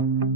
Thank you.